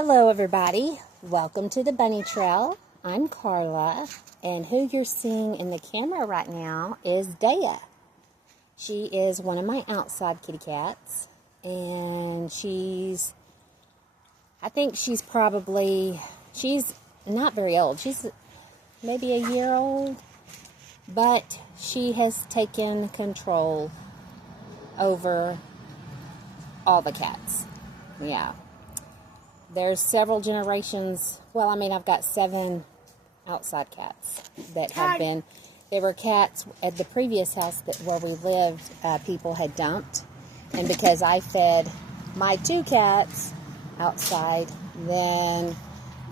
Hello everybody, welcome to the Bunny Trail. I'm Carla, and who you're seeing in the camera right now is Dea. She is one of my outside kitty cats, and I think she's not very old. She's maybe a year old, but she has taken control over all the cats. Yeah. There's several generations. Well, I've got 7 outside cats that have been. There were cats at the previous house where we lived. People had dumped, and because I fed my 2 cats outside, then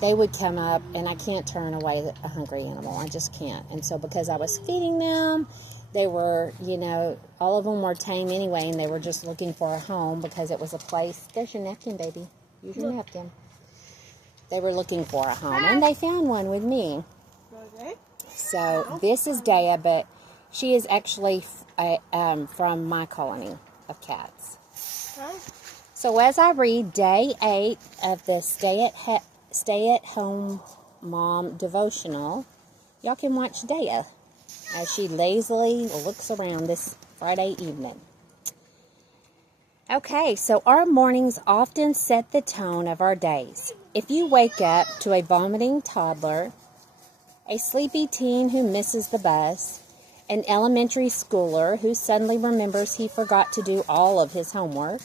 they would come up, and I can't turn away a hungry animal. I just can't. And so, because I was feeding them, they were, all of them were tame anyway, and they were just looking for a home because it was a place. There's your napkin, baby. Use your napkin. They were looking for a home, and they found one with me. So this is Dea, but she is actually from my colony of cats. So as I read day 8 of the Stay-at-Home Mom devotional, y'all can watch Dea as she lazily looks around this Friday evening. Okay, so our mornings often set the tone of our days. If you wake up to a vomiting toddler, a sleepy teen who misses the bus, an elementary schooler who suddenly remembers he forgot to do all of his homework,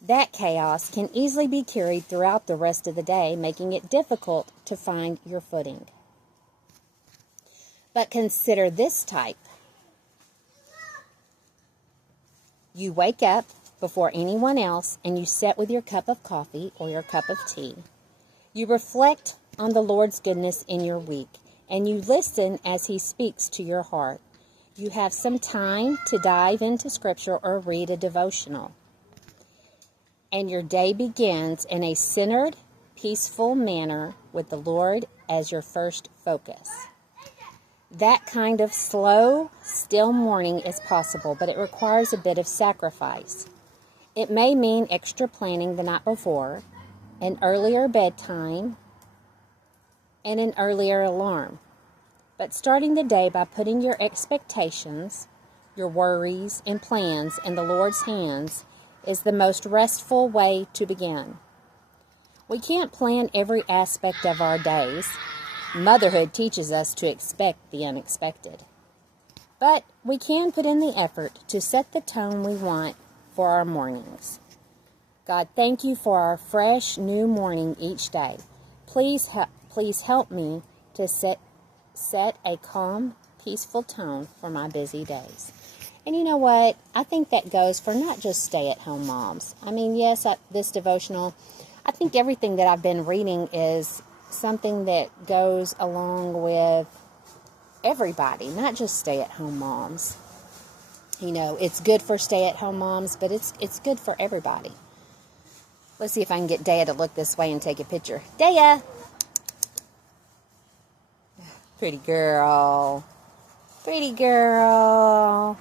that chaos can easily be carried throughout the rest of the day, making it difficult to find your footing. But consider this type. You wake up before anyone else, and you sit with your cup of coffee or your cup of tea. You reflect on the Lord's goodness in your week, and you listen as He speaks to your heart. You have some time to dive into Scripture or read a devotional. And your day begins in a centered, peaceful manner with the Lord as your first focus. That kind of slow, still morning is possible, but it requires a bit of sacrifice. It may mean extra planning the night before, an earlier bedtime, and an earlier alarm. But starting the day by putting your expectations, your worries, and plans in the Lord's hands is the most restful way to begin. We can't plan every aspect of our days. Motherhood teaches us to expect the unexpected. But we can put in the effort to set the tone we want for our mornings. God, thank you for our fresh new morning each day. Please help me to set a calm, peaceful tone for my busy days. And you know what? I think that goes for not just stay-at-home moms. Yes, this devotional, I think everything that I've been reading is something that goes along with everybody, not just stay-at-home moms. It's good for stay-at-home moms, but it's good for everybody. Let's see if I can get Dea to look this way and take a picture. Dea! Pretty girl. Pretty girl.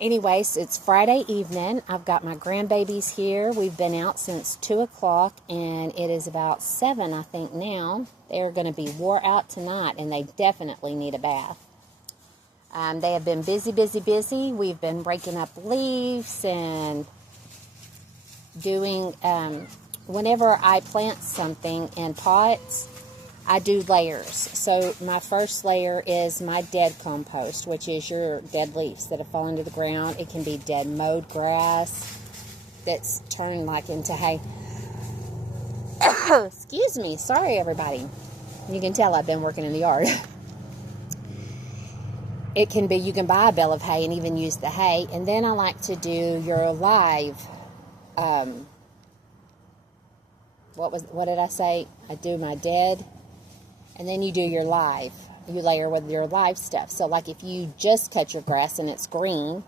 Anyways, it's Friday evening. I've got my grandbabies here. We've been out since 2 o'clock, and it is about 7, I think, now. They're going to be wore out tonight, and they definitely need a bath. They have been busy. We've been breaking up leaves and doing, whenever I plant something in pots, I do layers. So my first layer is my dead compost, which is your dead leaves that have fallen to the ground. It can be dead mowed grass that's turned into hay. Excuse me. Sorry, everybody. You can tell I've been working in the yard. It can be, you can buy a bale of hay and even use the hay. And then I like to do your live, what did I say? I do my dead. And then you do your live. You layer with your live stuff. So like if you just cut your grass and it's green,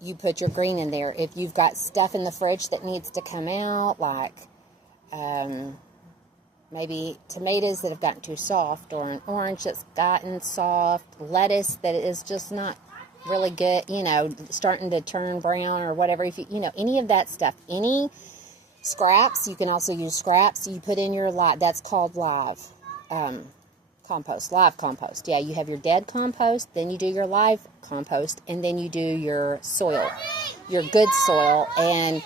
you put your green in there. If you've got stuff in the fridge that needs to come out, like maybe tomatoes that have gotten too soft, or an orange that's gotten soft, lettuce that is just not really good, starting to turn brown or whatever. If any of that stuff, any scraps, you can also use scraps. You put in your that's called live compost. Live compost. Yeah, you have your dead compost, then you do your live compost, and then you do your soil, your good soil. And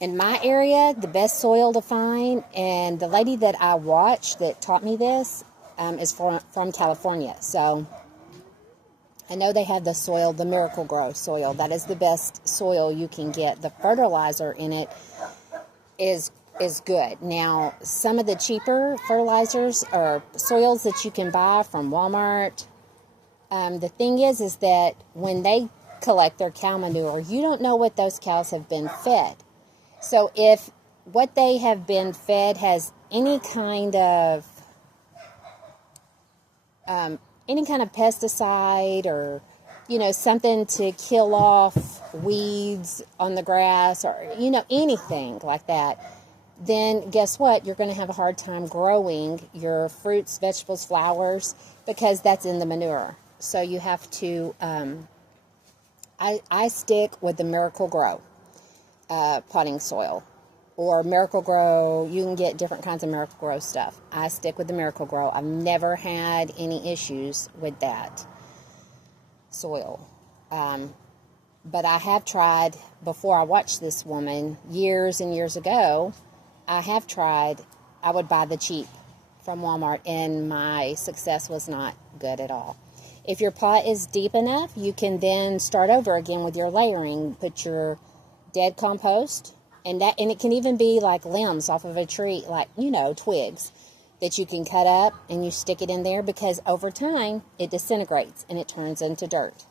in my area, the best soil to find, and the lady that I watched that taught me this is from California. So I know they have the soil, the Miracle Grow soil. That is the best soil you can get. The fertilizer in it is good. Now, some of the cheaper fertilizers or soils that you can buy from Walmart, the thing is that when they collect their cow manure, you don't know what those cows have been fed. So if what they have been fed has any kind of pesticide or, something to kill off weeds on the grass or, anything like that, then guess what? You're going to have a hard time growing your fruits, vegetables, flowers, because that's in the manure. So you have to, I stick with the Miracle Grow potting soil. Or Miracle Grow, you can get different kinds of Miracle Grow stuff. I stick with the Miracle Grow. I've never had any issues with that soil. But I have tried, before I watched this woman, years and years ago, I would buy the cheap from Walmart, and my success was not good at all. If your pot is deep enough, you can then start over again with your layering. Put your dead compost, and it can even be like limbs off of a tree, like, twigs that you can cut up and you stick it in there, because over time it disintegrates and it turns into dirt.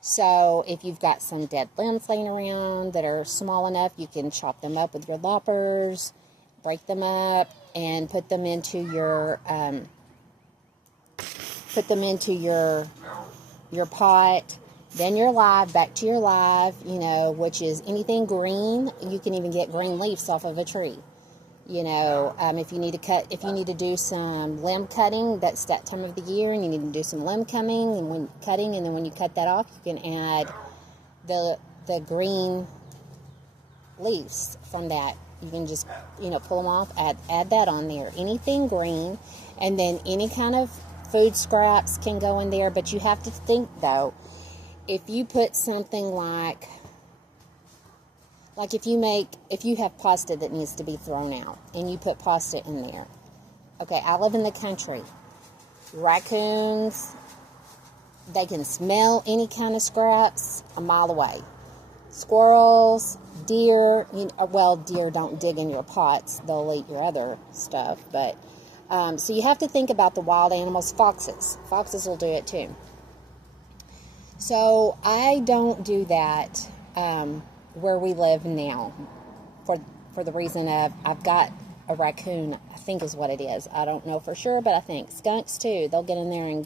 So if you've got some dead limbs laying around that are small enough, you can chop them up with your loppers, break them up, and put them into your pot. Then your live, back to your live, which is anything green. You can even get green leaves off of a tree. If you need to do some limb cutting, that's that time of the year, and you need to do some limb cutting, and then when you cut that off, you can add the green leaves from that. You can just, pull them off, add that on there. Anything green, and then any kind of food scraps can go in there, but you have to think, though, if you put something like if you have pasta that needs to be thrown out and you put pasta in there. Okay, I live in the country. Raccoons, they can smell any kind of scraps a mile away. Squirrels, deer, deer don't dig in your pots. They'll eat your other stuff. But so you have to think about the wild animals. Foxes will do it too. So I don't do that where we live now, for the reason of I've got a raccoon, I think is what it is. I don't know for sure, but I think skunks too. They'll get in there and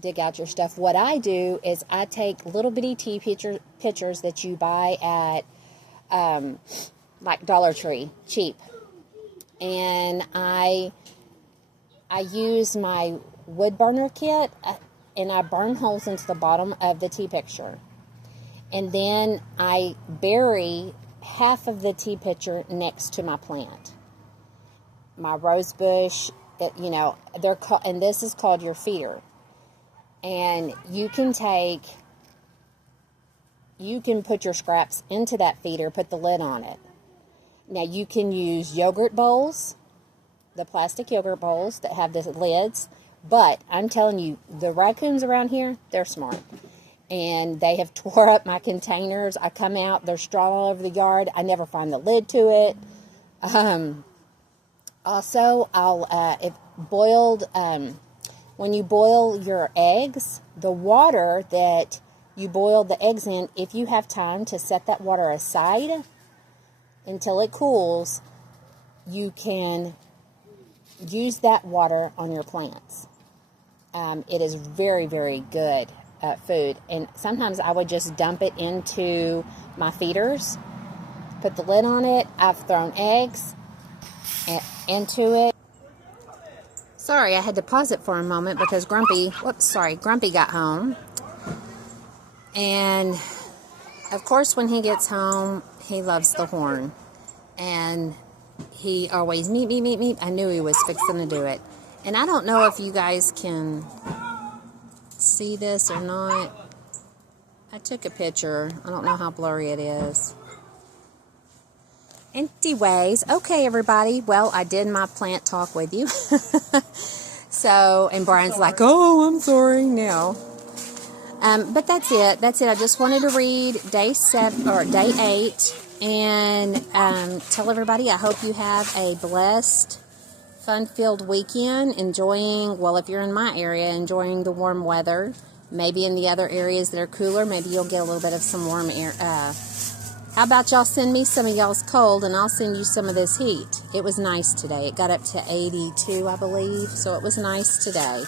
dig out your stuff. What I do is I take little bitty tea pitchers that you buy at like Dollar Tree, cheap, and I use my wood burner kit, and I burn holes into the bottom of the tea pitcher. And then I bury half of the tea pitcher next to my plant. My rose bush, and this is called your feeder. And you can put your scraps into that feeder, put the lid on it. Now you can use yogurt bowls, the plastic yogurt bowls that have the lids. But I'm telling you, the raccoons around here, they're smart. And they have tore up my containers. I come out, there's straw all over the yard. I never find the lid to it. Also, when you boil your eggs, the water that you boil the eggs in, if you have time to set that water aside until it cools, you can use that water on your plants. It is very, very good food. And sometimes I would just dump it into my feeders, put the lid on it. I've thrown eggs into it. Sorry, I had to pause it for a moment because Grumpy got home. And, of course, when he gets home, he loves the horn. And he always, meep, meep, meep, meep. I knew he was fixing to do it. And I don't know if you guys can see this or not. I took a picture. I don't know how blurry it is. Anyways, okay, everybody. Well, I did my plant talk with you. So, and Brian's like, oh, I'm sorry now. But that's it. That's it. I just wanted to read day 8 and tell everybody I hope you have a blessed, fun-filled weekend, enjoying, well, if you're in my area, enjoying the warm weather. Maybe in the other areas that are cooler, maybe you'll get a little bit of some warm air. How about y'all send me some of y'all's cold, and I'll send you some of this heat. It was nice today. It got up to 82, I believe, so it was nice today.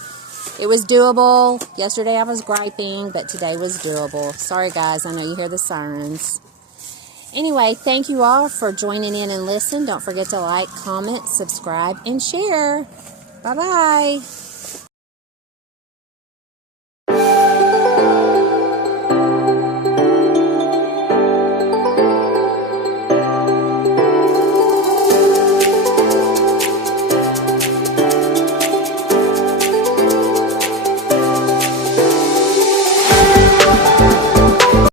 It was doable. Yesterday I was griping, but today was doable. Sorry, guys. I know you hear the sirens. Anyway, thank you all for joining in and listen. Don't forget to like, comment, subscribe, and share. Bye-bye.